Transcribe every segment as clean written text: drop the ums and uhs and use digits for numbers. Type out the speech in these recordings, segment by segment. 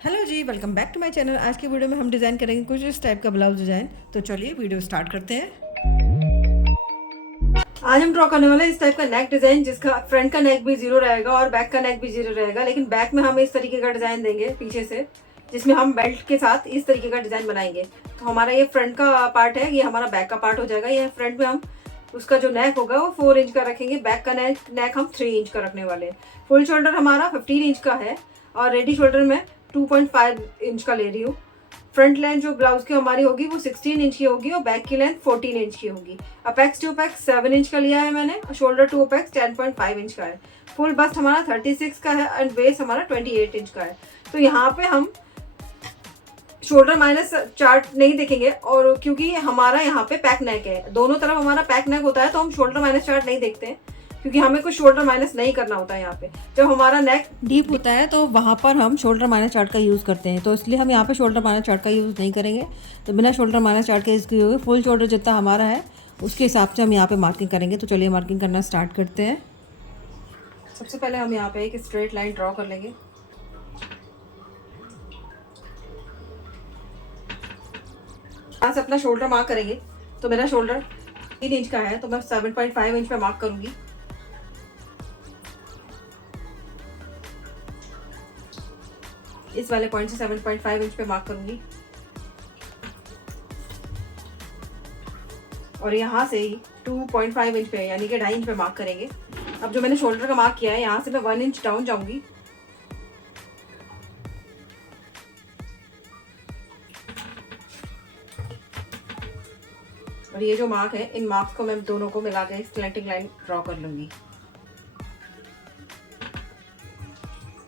Hello जी, welcome back to my channel. आज की वीडियो में हम डिज़ाइन करेंगे कुछ इस टाइप का ब्लाउज डिज़ाइन। तो चलिए वीडियो स्टार्ट करते हैं। आज हम ड्रॉ करने वाले हैं इस टाइप का नेक डिज़ाइन, जिसका फ्रंट का नेक भी जीरो रहेगा और बैक का नेक भी जीरो रहेगा, लेकिन बैक में हम इस तरीके का डिज़ाइन देंगे पीछे से, जिसमें हम बेल्ट के साथ इस तरीके का डिज़ाइन बनाएंगे। तो हमारा ये फ्रंट का पार्ट है, ये हमारा बैक का पार्ट हो जाएगा। ये फ्रंट में हम उसका जो नेक होगा वो 4 इंच का रखेंगे, बैक का नेक हम 3 इंच का रखने वाले हैं। फुल शोल्डर हमारा 15 इंच का है और रेडी शोल्डर में 2.5 इंच का ले रही हूँ। फ्रंट लेंथ जो ब्लाउज की हमारी होगी वो 16 इंच की होगी और बैक की लेंथ 14 इंच की होगी। अपेक्स टू अपेक्स 7 इंच का लिया है मैंने और शोल्डर टू अपेक्स 10.5 इंच का है। फुल बस्ट हमारा 36 का है एंड वेस्ट हमारा 28 इंच का है। तो यहाँ पे हम शोल्डर माइनस चार्ट नहीं देखेंगे, और क्योंकि हमारा यहाँ पे पैक नेक है, दोनों तरफ हमारा पैक नेक होता है, तो हम शोल्डर माइनस चार्ट नहीं देखते हैं, क्योंकि हमें कुछ शोल्डर माइनस नहीं करना होता है। यहाँ पे जब हमारा नेक डीप होता है तो वहाँ पर हम शोल्डर माइनस चार्ट का यूज़ करते हैं, तो इसलिए हम यहाँ पे शोल्डर माइनस चार्ट का यूज़ नहीं करेंगे। तो बिना शोल्डर माइनस चार्ट के इसकी होगी, फुल शोल्डर जितना हमारा है उसके हिसाब से हम यहाँ पे मार्किंग करेंगे। तो चलिए मार्किंग करना स्टार्ट करते हैं। सबसे पहले हम यहाँ पे एक स्ट्रेट लाइन ड्रॉ कर लेंगे। यहाँ से अपना शोल्डर मार्क करेंगे। तो मेरा शोल्डर 3 इंच का है, तो मैं 7.5 इंच पे मार्क करूंगी। इस वाले पॉइंट से 7.5 इंच पे मार्क करूंगी और यहाँ से ही 2.5 इंच पे यानी कि 2.5 इंच पे मार्क करेंगे। अब जो मैंने शोल्डर का मार्क किया है, यहाँ से मैं 1 इंच डाउन जाऊंगी और ये जो मार्क है, इन मार्क्स को मैं दोनों को मिला के स्लैंटिंग लाइन ड्रॉ कर लूंगी।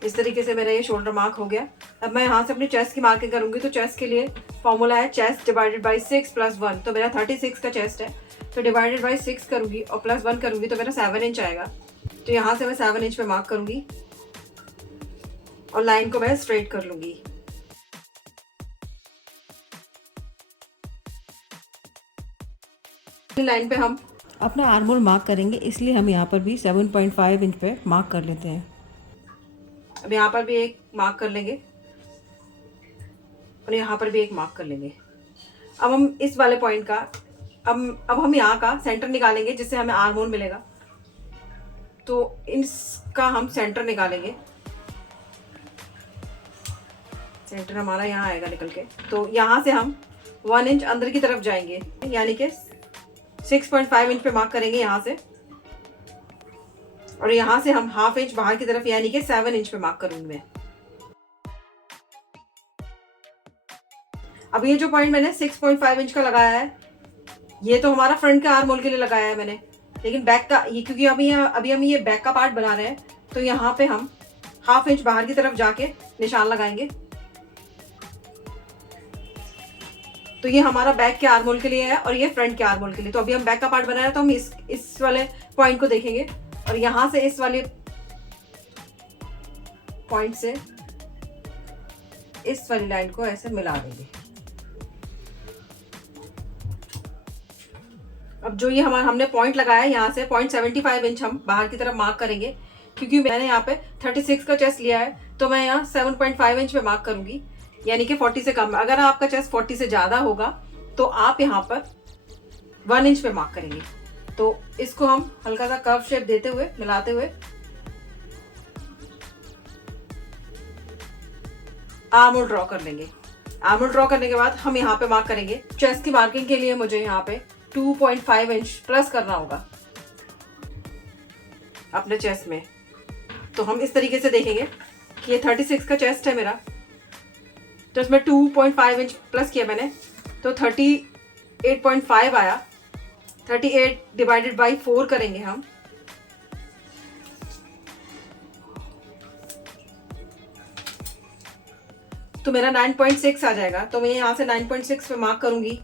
इस तरीके से मेरा ये शोल्डर मार्क हो गया। अब मैं यहाँ से अपनी चेस्ट की मार्किंग करूंगी। तो चेस्ट के लिए फॉर्मूला है चेस्ट डिवाइडेड बाई 6 + 1। तो मेरा 36 का चेस्ट है, तो डिवाइडेड बाई 6 करूंगी और +1 करूंगी तो मेरा 7 इंच आएगा। तो यहाँ से मैं 7 इंच पे मार्क करूंगी और लाइन को मैं स्ट्रेट कर लूंगी। लाइन पे हम अपना आर्म होल मार्क करेंगे, इसलिए हम यहाँ पर भी 7.5 इंच पे मार्क कर लेते हैं। अब यहाँ पर भी एक मार्क कर लेंगे और यहाँ पर भी एक मार्क कर लेंगे। अब हम इस वाले पॉइंट का अब हम यहाँ का सेंटर निकालेंगे, जिससे हमें आर्म होल मिलेगा। तो इसका हम सेंटर निकालेंगे। सेंटर हमारा यहाँ आएगा निकल के। तो यहाँ से हम 1 इंच अंदर की तरफ जाएंगे, यानी कि 6.5 इंच पे मार्क करेंगे यहाँ से, और यहाँ से हम ½ इंच बाहर की तरफ यानी कि 7 इंच पे मार्क करूंगी मैं। अब ये जो पॉइंट मैंने 6.5 इंच का लगाया है, ये तो हमारा फ्रंट के आर्म होल के लिए लगाया है मैंने, लेकिन बैक का ये, क्योंकि अभी हम ये बैक का पार्ट बना रहे हैं, तो यहाँ पे हम ½ इंच बाहर की तरफ जाके निशान लगाएंगे। तो ये हमारा बैक के आर्म होल के लिए है और ये फ्रंट के आर्म होल के लिए। तो अभी हम बैक का पार्ट बना रहे हैं, तो हम इस वाले पॉइंट को देखेंगे और यहाँ से इस वाले पॉइंट से इस वाली लाइन को ऐसे मिला देंगे। अब जो ये हमने पॉइंट लगाया है, यहाँ से 0.75 इंच हम बाहर की तरफ मार्क करेंगे, क्योंकि मैंने यहाँ पे 36 का चेस्ट लिया है, तो मैं यहाँ 7.5 इंच पे मार्क करूंगी, यानी कि 40 से कम। अगर आपका चेस्ट 40 से ज़्यादा होगा तो आप यहाँ पर 1 इंच पे मार्क करेंगे। तो इसको हम हल्का सा कर्व शेप देते हुए, मिलाते हुए आर्म होल ड्रॉ कर लेंगे। आर्म होल ड्रॉ करने के बाद हम यहाँ पे मार्क करेंगे। चेस्ट की मार्किंग के लिए मुझे यहाँ पे 2.5 इंच प्लस करना होगा अपने चेस्ट में। तो हम इस तरीके से देखेंगे कि ये 36 का चेस्ट है मेरा, तो इसमें 2.5 इंच प्लस किया मैंने, तो 38.5 आया। 38 डिवाइडेड बाई 4 करेंगे हम, तो मेरा 9.6 आ जाएगा। तो मैं यहाँ से 9.6 पे मार्क करूंगी,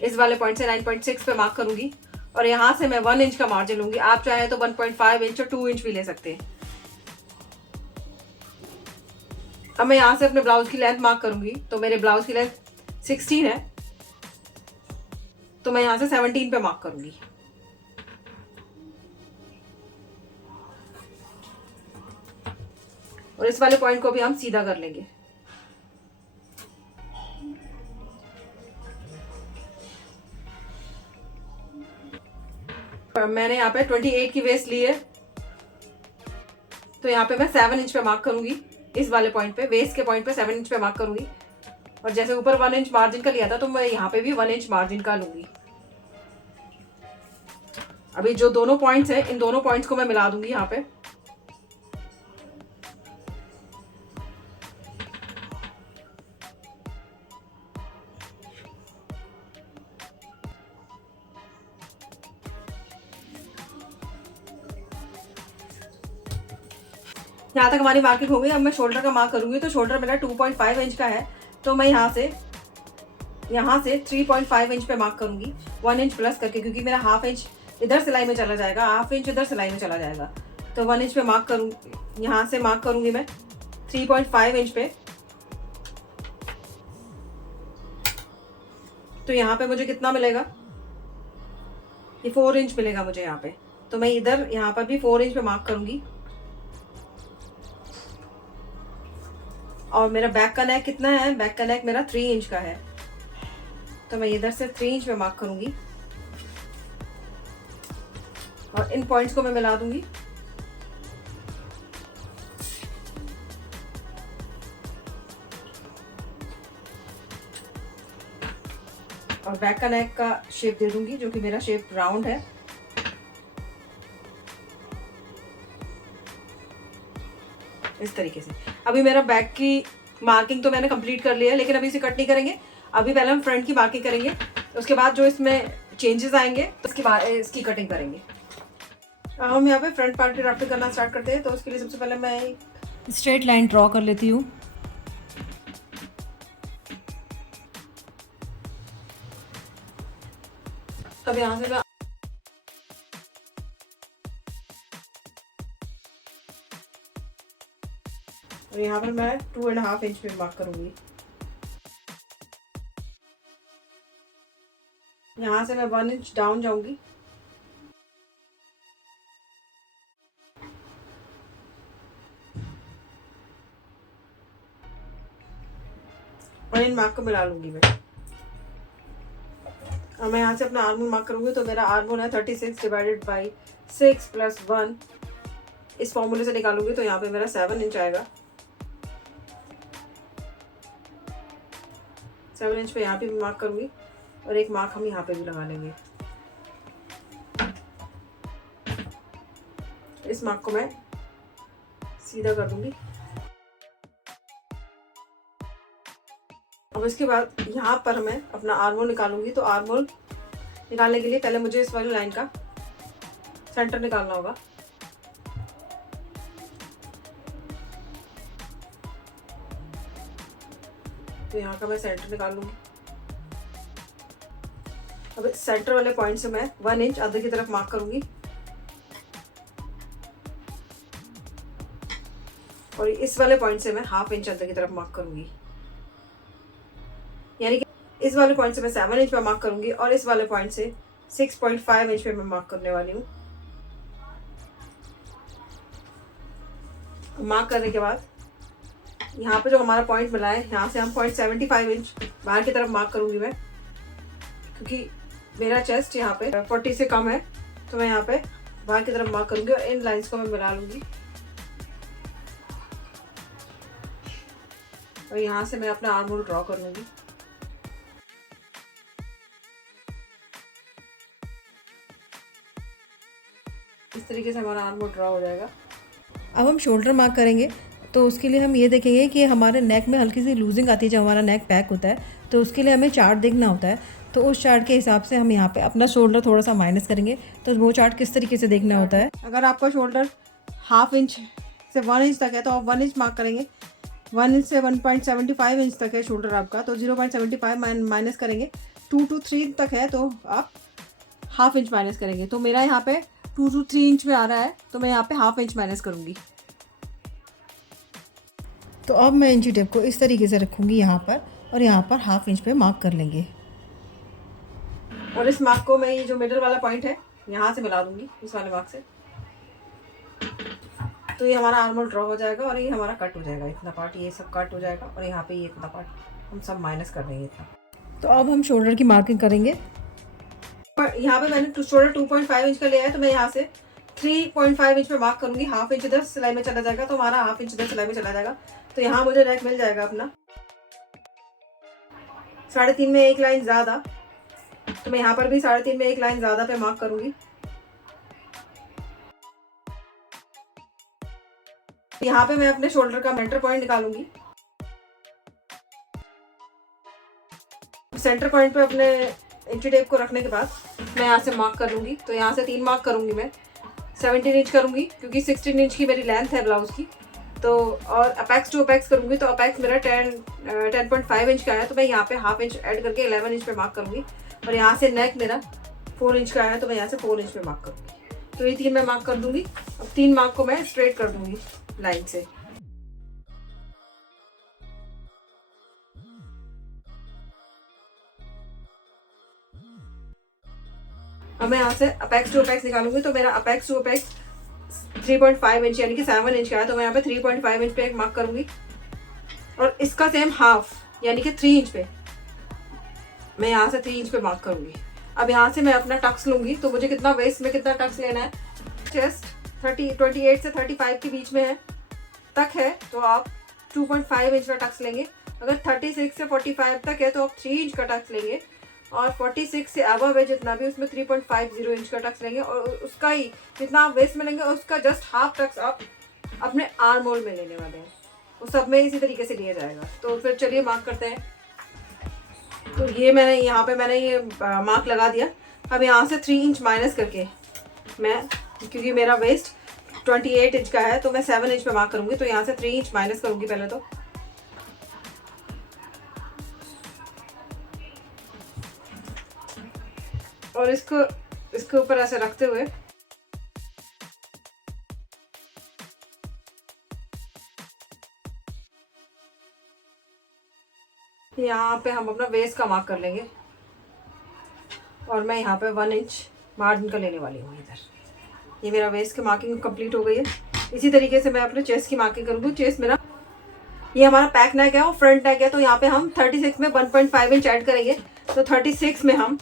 इस वाले पॉइंट से 9.6 पे मार्क करूंगी और यहाँ से मैं 1 इंच का मार्जिन लूंगी। आप चाहे तो 1.5 इंच और 2 इंच भी ले सकते हैं। अब मैं यहाँ से अपने ब्लाउज की लेंथ मार्क करूंगी। तो मेरे ब्लाउज की लेंथ 16 है, तो मैं यहाँ से 17 पे मार्क करूंगी। और इस वाले पॉइंट को भी हम सीधा कर लेंगे। मैंने यहाँ पे 28 की वेस्ट ली है, तो यहाँ पे मैं 7 इंच पे मार्क करूंगी। इस वाले पॉइंट पे, वेस्ट के पॉइंट पे 7 इंच पे मार्क करूंगी। और जैसे ऊपर 1 इंच मार्जिन का लिया था, तो मैं यहाँ पे भी 1 इंच मार्जिन का लूंगी। अभी जो दोनों पॉइंट्स हैं, इन दोनों पॉइंट्स को मैं मिला दूंगी यहाँ पे। यहाँ तक हमारी मार्किंग हो गई। अब मैं शोल्डर का मार्क करूंगी। तो शोल्डर मेरा 2.5 इंच का है, तो मैं यहाँ से 3.5 इंच पे मार्क करूंगी, 1 इंच प्लस करके, क्योंकि मेरा हाफ इंच इधर सिलाई में चला जाएगा, हाफ इंच इधर सिलाई में चला जाएगा। तो 1 इंच पे मार्क करूँगी, यहाँ से मार्क करूंगी मैं 3.5 इंच पे। तो यहाँ पे मुझे कितना मिलेगा, ये 4 इंच मिलेगा मुझे यहाँ पे। तो मैं इधर यहाँ पर भी 4 इंच पे मार्क करूंगी। और मेरा बैक का नेक कितना है, बैक का नेक मेरा 3 इंच का है, तो मैं इधर से 3 इंच पे मार्क करूंगी। और इन पॉइंट्स को मैं मिला दूंगी। और बैक का नेक का शेप दे दूंगी, जो कि मेरा शेप राउंड है। इस तरीके से। अभी मेरा बैक की मार्किंग तो मैंने कंप्लीट कर लिया है, लेकिन अभी इसे कट नहीं करेंगे। अभी पहले हम फ्रंट की मार्किंग करेंगे, उसके बाद जो इसमें चेंजेस आएंगे उसके बाद इसकी कटिंग करेंगे। हम यहाँ पे फ्रंट पार्ट की ड्राफ्टिंग करना स्टार्ट करते हैं। तो उसके लिए सबसे पहले मैं एक स्ट्रेट लाइन ड्रॉ कर लेती हूँ। अब यहाँ से मैं और यहाँ पर मैं 2.5 इंच पे मार्क करूंगी। यहाँ से मैं 1 इंच डाउन जाऊंगी। और इन मार्क को मिला लूंगी मैं। और मैं यहाँ से अपना आर्म होल मार्क करूंगी। तो मेरा आर्म होल है 36 डिवाइडेड बाई 6 प्लस 1। इस फॉर्मूले से निकालूंगी तो यहाँ पे मेरा 7 इंच आएगा। 7 इंच पे यहाँ पे भी मार्क करूंगी, और एक मार्क हम यहाँ पे भी लगा लेंगे। इस मार्क को मैं सीधा कर दूंगी। अब इसके बाद यहाँ पर मैं अपना आर्म होल निकालूंगी। तो आर्म होल निकालने के लिए पहले मुझे इस वाली लाइन का सेंटर निकालना होगा। तो यहाँ का मैं सेंटर निकाल लूंगी। अब सेंटर वाले पॉइंट से मैं 1 इंच अंदर की तरफ मार्क करूंगी, और इस वाले पॉइंट से मैं हाफ इंच अंदर की तरफ मार्क करूंगी। यानी कि इस वाले पॉइंट से मैं 7 इंच पे मार्क करूंगी, और इस वाले पॉइंट से 6.5 इंच पे मैं मार्क करने वाली हूँ। मार्क करने के बाद यहाँ पे जो हमारा पॉइंट मिला है, यहाँ से हम 0.75 इंच बाहर की तरफ मार्क करूंगी मैं, क्योंकि मेरा चेस्ट यहाँ पे 40 से कम है। तो मैं यहाँ पे बाहर की तरफ मार्क करूंगी, और इन लाइंस को मैं मिला लूंगी। और यहाँ से मैं अपना आर्म होल ड्रॉ कर लूंगी। इस तरीके से हमारा आर्म होल ड्रॉ हो जाएगा। अब हम शोल्डर मार्क करेंगे। तो उसके लिए हम ये देखेंगे कि हमारे नेक में हल्की सी लूजिंग आती है जब हमारा नेक पैक होता है। तो उसके लिए हमें चार्ट देखना होता है। तो उस चार्ट के हिसाब से हम यहाँ पे अपना शोल्डर थोड़ा सा माइनस करेंगे। तो वो चार्ट किस तरीके से देखना होता है, अगर आपका शोल्डर हाफ इंच से 1 इंच तक है तो आप 1 इंच मार्क करेंगे। 1 इंच से 1.75 इंच तक है शोल्डर आपका, तो 0.75 माइनस करेंगे। 2 to 3 तक है तो आप हाफ इंच माइनस करेंगे। तो मेरा यहाँ पे 2 to 3 इंच में आ रहा है, तो मैं यहाँ पे हाफ इंच माइनस करूँगी। तो अब मैं इंची टेप को इस तरीके से रखूँगी यहाँ पर, और यहाँ पर हाफ इंच पे मार्क कर लेंगे। और इस मार्क को मैं ये जो मिडल वाला पॉइंट है यहाँ से मिला दूँगी इस वाले मार्क से। तो ये हमारा आर्म होल ड्रॉ हो जाएगा और ये हमारा कट हो जाएगा, इतना पार्ट ये सब कट हो जाएगा और यहाँ पे ये इतना पार्ट हम सब माइनस कर देंगे इतना। तो अब हम शोल्डर की मार्किंग करेंगे। पर यहाँ पे मैंने शोल्डर 2.5 इंच का लिया है, तो मैं यहाँ से 3.5 इंच पे मार्क करूँगी। हाफ इंच इधर सिलाई में चला जाएगा, तो हमारा हाफ इंच इधर सिलाई में चला जाएगा। तो यहाँ मुझे नेक मिल जाएगा अपना 3.5 में एक लाइन ज़्यादा, तो मैं यहाँ पर भी 3.5 में एक लाइन ज़्यादा पे मार्क करूँगी। यहाँ पे मैं अपने शोल्डर का सेंटर पॉइंट निकालूंगी। सेंटर पॉइंट पे अपने इंची टेप को रखने के बाद मैं यहाँ से मार्क कर लूँगी। तो यहाँ से 3 मार्क करूँगी मैं, 17 इंच करूँगी क्योंकि 16 इंच की मेरी लेंथ है ब्लाउज़ की। तो और अपेक्स टू अपेक्स करूँगी, तो अपेक्स मेरा 10.5 इंच का है, तो मैं यहाँ पे हाफ इंच ऐड करके 11 इंच पे मार्क करूँगी। और यहाँ से नेक मेरा 4 इंच का है, तो मैं यहाँ से 4 इंच पे मार्क करूँगी। तो ये 3 मैं मार्क कर दूँगी। अब 3 मार्क को मैं स्ट्रेट कर दूँगी लाइन से। अब मैं यहाँ से अपेक्स टू अपेक्स निकालूंगी। तो मेरा अपेक्स टू अपेक्स 3.5 इंच यानी कि 7 इंच का है, तो मैं यहाँ पे 3.5 इंच पे एक मार्क करूंगी। और इसका सेम हाफ यानी कि 3 इंच पे मैं यहाँ से 3 इंच पे मार्क करूंगी। अब यहाँ से मैं अपना टक्स लूंगी। तो मुझे कितना वेस्ट में कितना टक्स लेना है, चेस्ट 28 से 35 के बीच में है तक है, तो आप 2.5 इंच का टक्स लेंगे। अगर 36 से 45 तक है तो आप 3 इंच का टक्स लेंगे। और 46 से अबव है जितना भी, उसमें 3.50 इंच का टक्स लेंगे। और उसका ही जितना आप वेस्ट में लेंगे उसका जस्ट हाफ टक्स आप अपने आर्म होल में लेने वाले हैं। वो सब में इसी तरीके से लिया जाएगा। तो फिर चलिए मार्क करते हैं। तो ये मैंने यहाँ पे ये मार्क लगा दिया। अब यहाँ से 3 इंच माइनस करके मैं, क्योंकि मेरा वेस्ट 28 इंच का है, तो मैं 7 इंच पे मार्क करूँगी। तो यहाँ से 3 इंच माइनस करूँगी पहले तो। और इसके ऊपर ऐसे रखते हुए यहाँ पे हम अपना वेस्ट का मार्क कर लेंगे। और मैं यहाँ पे 1 इंच मार्जिन का लेने वाली हूँ इधर। ये मेरा वेस्ट की मार्किंग कंप्लीट हो गई है। इसी तरीके से मैं अपने चेस्ट की मार्किंग करूँगी। चेस्ट मेरा ये हमारा पैक नेक है और फ्रंट नेक है, तो यहाँ पे हम 36 में 1.5 इंच ऐड करेंगे। तो 36 में हम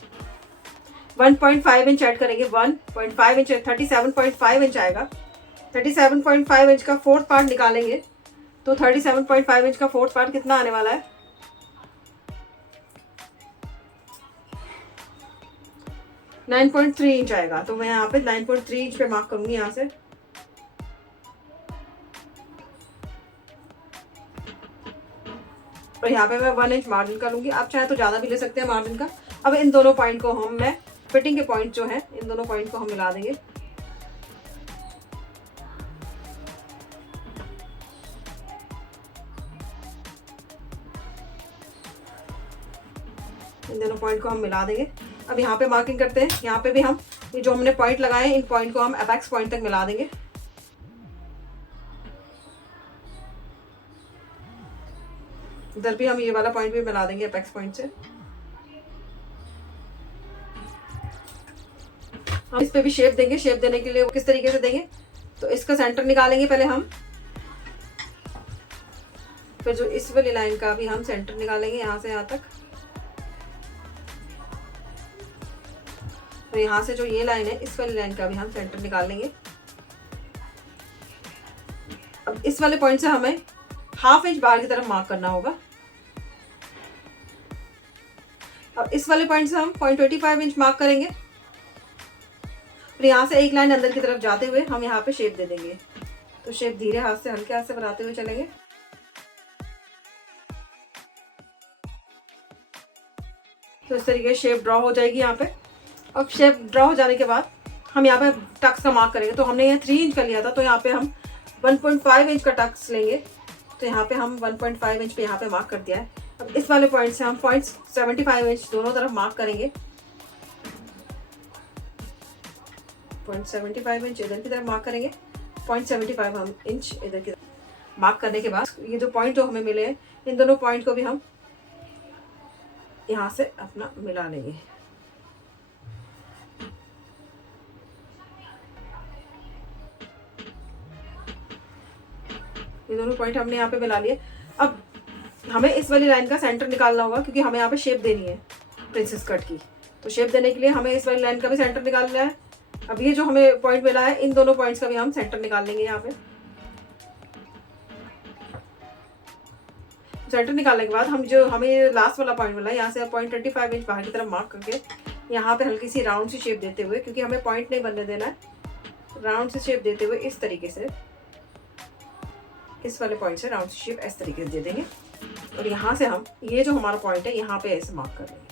1.5 इंच ऐड करेंगे। 1.5 इंच 37.5 इंच आएगा। 37.5 इंच का फोर्थ पार्ट निकालेंगे। तो 37.5 इंच का फोर्थ पार्ट कितना आने वाला है, 9.3 इंच आएगा। तो मैं यहाँ पे 9.3 इंच पे मार्क करूंगी यहाँ से। और यहाँ पे मैं 1 इंच मार्जिन का लूंगी। आप चाहे तो ज़्यादा भी ले सकते हैं मार्जिन का। अब इन दोनों पॉइंट को मैं फिटिंग के पॉइंट जो है, इन दोनों पॉइंट को हम मिला देंगे। इन दोनों पॉइंट को हम मिला देंगे। अब यहाँ पे मार्किंग करते हैं। यहाँ पे भी हम ये जो हमने पॉइंट लगाए हैं, इन पॉइंट को हम अपेक्स पॉइंट तक मिला देंगे। इधर भी हम ये वाला पॉइंट भी मिला देंगे अपेक्स पॉइंट से। हम इस पे भी शेप देंगे। शेप देने के लिए वो किस तरीके से देंगे, तो इसका सेंटर निकालेंगे पहले हम। फिर जो इस वाली लाइन का भी हम सेंटर निकालेंगे, यहाँ से यहाँ तक। तो यहाँ से जो ये लाइन है, इस वाली लाइन का भी हम सेंटर निकाल लेंगे। अब इस वाले पॉइंट से हमें हाफ इंच बाहर की तरफ मार्क करना होगा। अब इस वाले पॉइंट से हम 0.25 इंच मार्क करेंगे। और यहाँ से एक लाइन अंदर की तरफ जाते हुए हम यहाँ पे शेप दे देंगे। तो शेप धीरे हाथ से, हल्के हाथ से बनाते हुए चलेंगे। तो इस तरीके से शेप ड्रॉ हो जाएगी यहाँ पे। अब शेप ड्रॉ हो जाने के बाद हम यहाँ पे टक्स का मार्क करेंगे। तो हमने यहाँ 3 इंच का लिया था, तो यहाँ पे हम 1.5 इंच का टक्स लेंगे। तो यहाँ पे हम 1.5 इंच पे यहाँ पे मार्क कर दिया है। अब इस वाले पॉइंट से हम 0.75 इंच दोनों तरफ मार्क करेंगे। 0.75 इंच इधर की तरफ मार्क करेंगे। 0.75 हम इंच इधर की तरफ मार्क करने के बाद ये जो पॉइंट जो हमें मिले हैं, इन दोनों पॉइंट को भी हम यहाँ से अपना मिला लेंगे। ये दोनों पॉइंट हमने यहाँ पे मिला लिए। अब हमें इस वाली लाइन का सेंटर निकालना होगा, क्योंकि हमें यहाँ पे शेप देनी है प्रिंसेस कट की। तो शेप देने के लिए हमें इस वाली लाइन का भी सेंटर निकालना है। अब ये जो हमें पॉइंट मिला है, इन दोनों पॉइंट्स का भी हम सेंटर निकाल लेंगे। यहाँ पे सेंटर निकालने के बाद हम जो हमें लास्ट वाला पॉइंट मिला है, यहाँ से 0.25 इंच बाहर की तरफ मार्क करके यहाँ पे हल्की सी राउंड सी शेप देते हुए, क्योंकि हमें पॉइंट नहीं बनने देना है, राउंड सी शेप देते हुए इस तरीके से, इस वाले पॉइंट से राउंड सी शेप इस तरीके से दे देंगे। और यहाँ से हम ये जो हमारा पॉइंट है यहाँ पे ऐसे मार्क कर लेंगे।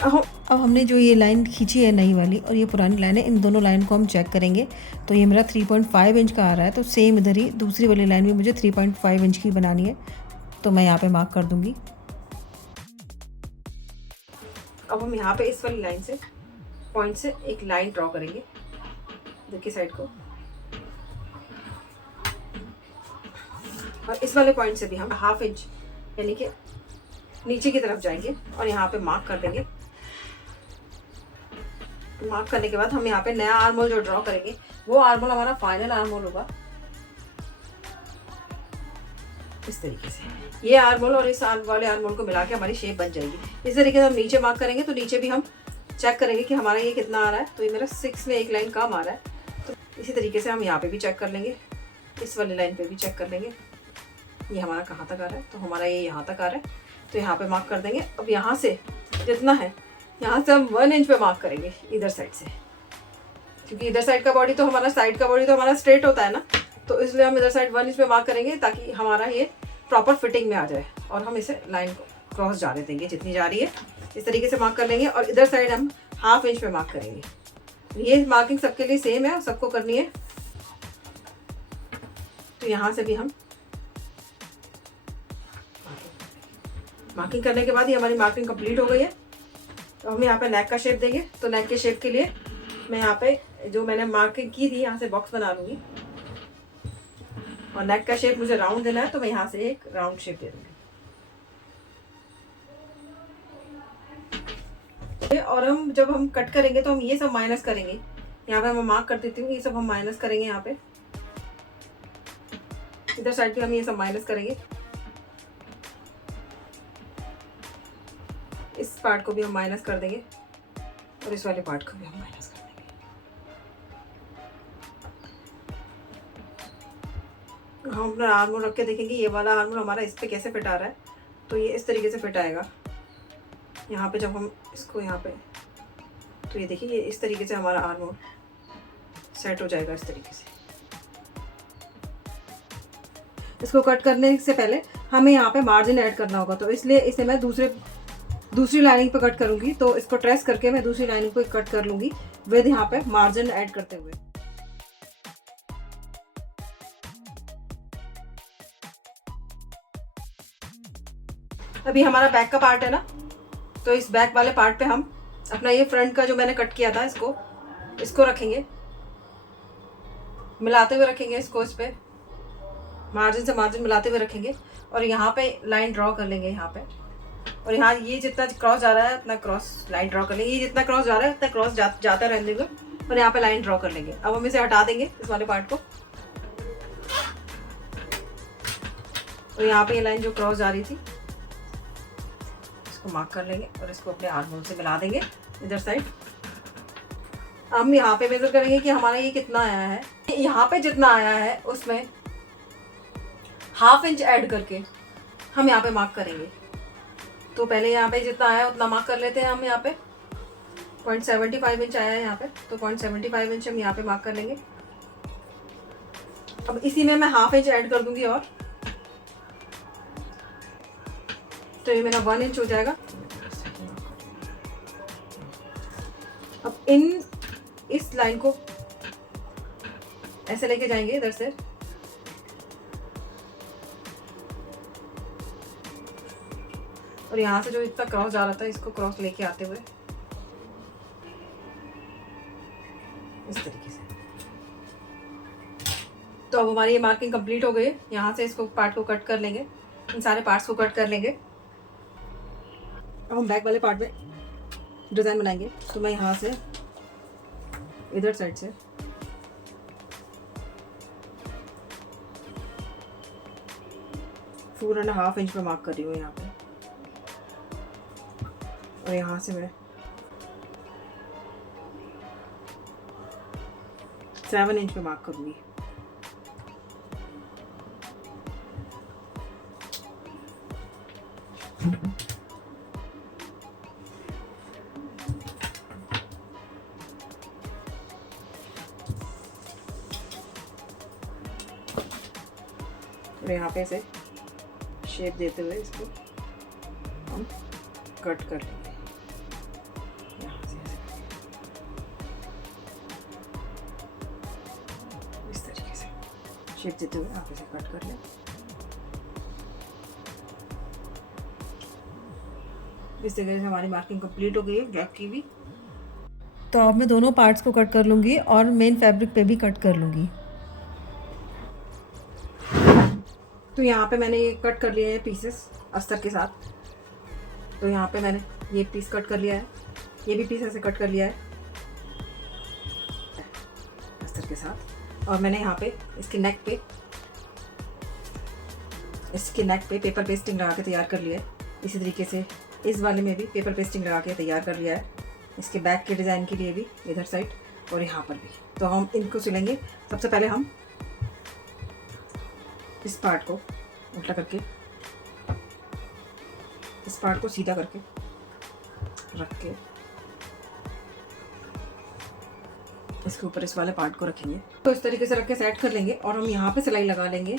अब हमने जो ये लाइन खींची है नई वाली और ये पुरानी लाइन है, इन दोनों लाइन को हम चेक करेंगे। तो ये मेरा 3.5 इंच का आ रहा है, तो सेम इधर ही दूसरी वाली लाइन भी मुझे 3.5 इंच की बनानी है, तो मैं यहाँ पे मार्क कर दूंगी। अब हम यहाँ पे इस वाली लाइन से पॉइंट से एक लाइन ड्रॉ करेंगे इधर की साइड को, और इस वाले पॉइंट से भी हम 1/2 इंच यानी कि नीचे की तरफ जाएंगे और यहाँ पे मार्क कर देंगे। मार्क करने के बाद हम यहाँ पे नया आर्म होल जो ड्रॉ करेंगे, वो आर्म होल हमारा फाइनल आर्म होल होगा इस तरीके से। ये आर्म होल और इस वाले आर्म होल को मिला के हमारी शेप बन जाएगी। इस तरीके से हम नीचे मार्क करेंगे, तो नीचे भी हम चेक करेंगे कि हमारा ये कितना आ रहा है। तो ये मेरा 6 में एक लाइन कम आ रहा है, तो इसी तरीके से हम यहाँ पे भी चेक कर लेंगे, इस वाली लाइन पे भी चेक कर लेंगे ये हमारा कहाँ तक आ रहा है। तो हमारा ये यहाँ तक आ रहा है, तो यहाँ पे मार्क कर देंगे। अब यहाँ से जितना है, यहाँ से हम 1 इंच पे मार्क करेंगे इधर साइड से, क्योंकि इधर साइड का बॉडी तो हमारा स्ट्रेट होता है ना, तो इसलिए हम इधर साइड 1 इंच पे मार्क करेंगे ताकि हमारा ये प्रॉपर फिटिंग में आ जाए। और हम इसे लाइन को क्रॉस जाने देंगे जितनी जा रही है, इस तरीके से मार्क कर लेंगे। और इधर साइड हम 1/2 इंच पे मार्क करेंगे। ये मार्किंग सबके लिए सेम है, सबको करनी है। तो यहाँ से भी हम मार्किंग करने के बाद ही हमारी मार्किंग कंप्लीट हो गई है। तो हम यहाँ पे नेक का शेप देंगे। तो नेक के शेप के लिए मैं यहाँ पे जो मैंने मार्किंग की थी, यहाँ से बॉक्स बना लूँगी। और नेक का शेप मुझे राउंड देना है, तो मैं यहाँ से एक राउंड शेप दे दूँगी। और हम जब हम कट करेंगे तो हम ये सब माइनस करेंगे। यहाँ पे मैं मार्क कर देती हूँ, ये सब हम माइनस करेंगे। यहाँ पे इधर साइड पे हम ये सब माइनस करेंगे। इस पार्ट को भी हम माइनस कर देंगे और इस वाले पार्ट को भी हम माइनस कर देंगे। हम अपना आर्म होल रख के देखेंगे ये वाला आर्म होल हमारा इस पे कैसे फिट आ रहा है। तो ये इस तरीके से फिट आएगा। यहाँ पे जब हम इसको यहाँ पे, तो ये देखिए ये इस तरीके से हमारा आर्म होल सेट हो जाएगा इस तरीके से। इसको कट करने से पहले हमें यहाँ पे मार्जिन ऐड करना होगा, तो इसलिए इसे मैं दूसरी लाइनिंग पे कट करूंगी। तो इसको ट्रेस करके मैं दूसरी लाइनिंग पे कट कर लूंगी विद यहाँ पे मार्जिन ऐड करते हुए। अभी हमारा बैक का पार्ट है ना, तो इस बैक वाले पार्ट पे हम अपना ये फ्रंट का जो मैंने कट किया था इसको रखेंगे, मिलाते हुए रखेंगे इसको। इस पे मार्जिन से मार्जिन मिलाते हुए रखेंगे और यहाँ पे लाइन ड्रॉ कर लेंगे यहाँ पे। और यहाँ ये जितना क्रॉस जा रहा है अपना क्रॉस लाइन ड्रॉ कर लेंगे। ये जितना क्रॉस जा रहा है उतना क्रॉस जाता रहने देंगे और यहाँ पे लाइन ड्रॉ कर लेंगे। अब हम इसे हटा देंगे इस वाले पार्ट को, और यहाँ पे ये लाइन जो क्रॉस जा रही थी इसको मार्क कर लेंगे और इसको अपने आर्म होल से मिला देंगे इधर साइड। हम यहाँ पे मेजर करेंगे कि हमारा ये कितना आया है। यहाँ पे जितना आया है उसमें 1/2 इंच ऐड करके हम यहाँ पे मार्क करेंगे। तो पहले यहाँ पे जितना आया उतना मार्क कर लेते हैं हम। यहाँ पे 0.75 इंच आया है यहाँ पे, तो 0.75 इंच हम यहाँ पे मार्क कर लेंगे। अब इसी में मैं 1/2 इंच ऐड कर दूंगी और तो ये मेरा 1 इंच हो जाएगा। अब इस लाइन को ऐसे लेके जाएंगे इधर से, और यहाँ से जो इतना क्रॉस जा रहा था इसको क्रॉस लेके आते हुए इस तरीके से। तो अब हमारी ये मार्किंग कंप्लीट हो गई। यहाँ से इसको पार्ट को कट कर लेंगे, इन सारे पार्ट्स को कट कर लेंगे। अब हम बैक वाले पार्ट में डिज़ाइन बनाएंगे। तो मैं यहाँ से इधर साइड से 4.5 इंच पे मार्क कर रही हूँ यहाँ पे, और यहाँ से मैं 7 इंच पे मार्क करूँगी। और यहाँ पे से शेप देते हुए इसको हम कट कर लेंगे यहाँ से इस तरीके से शेप देते हुए आप इसे कट कर लें। इस तरीके से हमारी मार्किंग कंप्लीट हो गई है बैक की भी। तो अब मैं दोनों पार्ट्स को कट कर लूँगी और मेन फैब्रिक पे भी कट कर लूँगी। तो यहाँ पे मैंने ये कट कर लिया है पीसेस अस्तर के साथ। तो यहाँ पे मैंने ये पीस कट कर लिया है, ये भी पीस ऐसे कट कर लिया है अस्तर के साथ। और मैंने यहाँ पे इसके नेक पे पेपर पेस्टिंग लगा के तैयार कर लिया है। इसी तरीके से इस वाले में भी पेपर पेस्टिंग लगा के तैयार कर लिया है, इसके बैक के डिज़ाइन के लिए भी इधर साइड और यहाँ पर भी। तो हम इनको सिलेंगे। सबसे पहले हम इस पार्ट को उल्टा करके, इस पार्ट को सीधा करके रख के इसके ऊपर इस वाले पार्ट को रखेंगे। तो इस तरीके से रख के सेट कर लेंगे और हम यहाँ पे सिलाई लगा लेंगे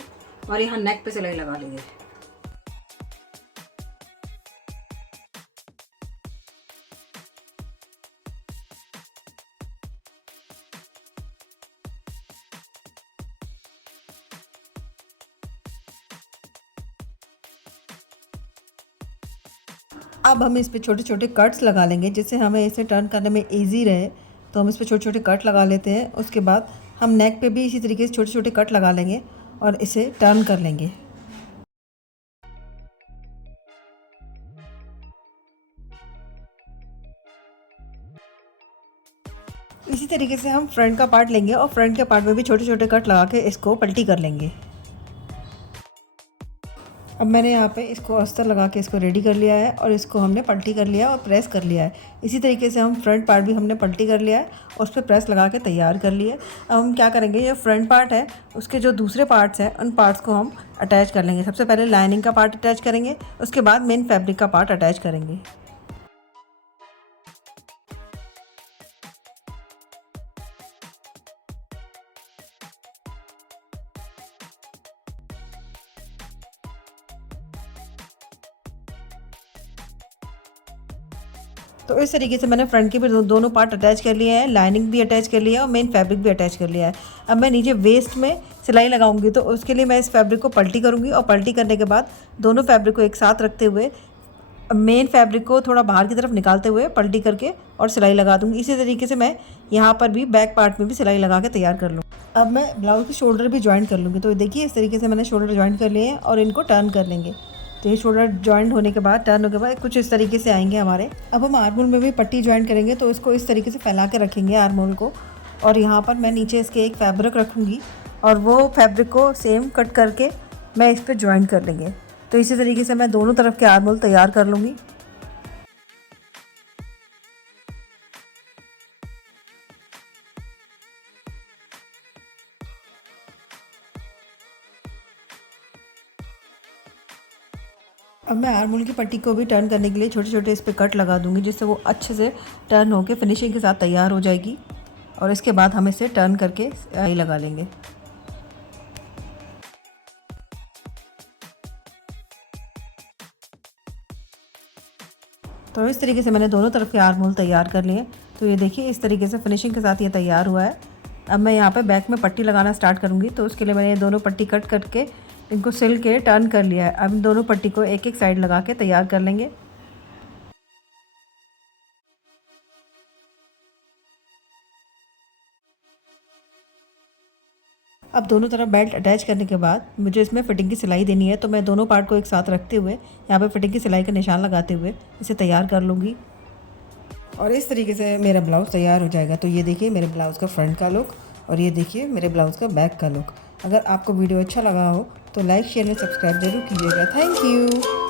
और यहाँ नेक पे सिलाई लगा लेंगे। अब हम इस पे छोटे छोटे कट्स लगा लेंगे जिससे हमें इसे टर्न करने में इजी रहे। तो हम इस पे छोटे छोटे कट लगा लेते हैं। उसके बाद हम नेक पे भी इसी तरीके से छोटे छोटे कट लगा लेंगे और इसे टर्न कर लेंगे। इसी तरीके से हम फ्रंट का पार्ट लेंगे और फ्रंट के पार्ट में भी छोटे छोटे कट लगा के इसको पलटी कर लेंगे। अब मैंने यहाँ पे इसको अस्तर लगा के इसको रेडी कर लिया है और इसको हमने पलटी कर लिया और प्रेस कर लिया है। इसी तरीके से हम फ्रंट पार्ट भी हमने पलटी कर लिया है और उस पर प्रेस लगा के तैयार कर लिया है। अब हम क्या करेंगे, ये फ्रंट पार्ट है उसके जो दूसरे पार्ट्स हैं उन पार्ट्स को हम अटैच कर लेंगे। सबसे पहले लाइनिंग का पार्ट अटैच करेंगे, उसके बाद मेन फैब्रिक का पार्ट अटैच करेंगे। तो इस तरीके से मैंने फ्रंट के भी दोनों पार्ट अटैच कर लिए हैं, लाइनिंग भी अटैच कर लिया है और मेन फैब्रिक भी अटैच कर लिया है। अब मैं नीचे वेस्ट में सिलाई लगाऊंगी, तो उसके लिए मैं इस फैब्रिक को पलटी करूंगी और पलटी करने के बाद दोनों फैब्रिक को एक साथ रखते हुए मेन फैब्रिक को थोड़ा बाहर की तरफ निकालते हुए पलटी करके और सिलाई लगा दूंगी। इसी तरीके से मैं यहाँ पर भी बैक पार्ट में भी सिलाई लगा के तैयार कर लूँ। अब मैं ब्लाउज की शोल्डर भी ज्वाइंट कर लूँगी। तो देखिए इस तरीके से मैंने शोल्डर ज्वाइंट कर लिए हैं और इनको टर्न कर लेंगे। तो ये शोल्डर ज्वाइंट होने के बाद, टर्न होने के बाद कुछ इस तरीके से आएंगे हमारे। अब हम आर्म होल में भी पट्टी ज्वाइंट करेंगे, तो इसको इस तरीके से फैला के रखेंगे आर्म होल को। और यहाँ पर मैं नीचे इसके एक फैब्रिक रखूँगी और वो फैब्रिक को सेम कट करके मैं इस पर ज्वाइंट कर लेंगे। तो इसी तरीके से मैं दोनों तरफ के आर्म होल तैयार कर लूँगी। अब मैं आर्म होल की पट्टी को भी टर्न करने के लिए छोटे छोटे इस पर कट लगा दूंगी, जिससे वो अच्छे से टर्न होकर फिनिशिंग के साथ तैयार हो जाएगी। और इसके बाद हम इसे टर्न करके सिलाई लगा लेंगे। तो इस तरीके से मैंने दोनों तरफ के आर्म होल तैयार कर लिए। तो ये देखिए इस तरीके से फिनिशिंग के साथ ये तैयार हुआ है। अब मैं यहाँ पे बैक में पट्टी लगाना स्टार्ट करूँगी। तो उसके लिए मैंने ये दोनों पट्टी कट करके इनको सिल के टर्न कर लिया है। अब इन दोनों पट्टी को एक एक साइड लगा के तैयार कर लेंगे। अब दोनों तरफ बेल्ट अटैच करने के बाद मुझे इसमें फिटिंग की सिलाई देनी है। तो मैं दोनों पार्ट को एक साथ रखते हुए यहाँ पे फिटिंग की सिलाई का निशान लगाते हुए इसे तैयार कर लूँगी। और इस तरीके से मेरा ब्लाउज़ तैयार हो जाएगा। तो ये देखिए मेरे ब्लाउज़ का फ्रंट का लुक और ये देखिए मेरे ब्लाउज़ का बैक का लुक। अगर आपको वीडियो अच्छा लगा हो तो लाइक शेयर और सब्सक्राइब जरूर कीजिएगा। Thank you.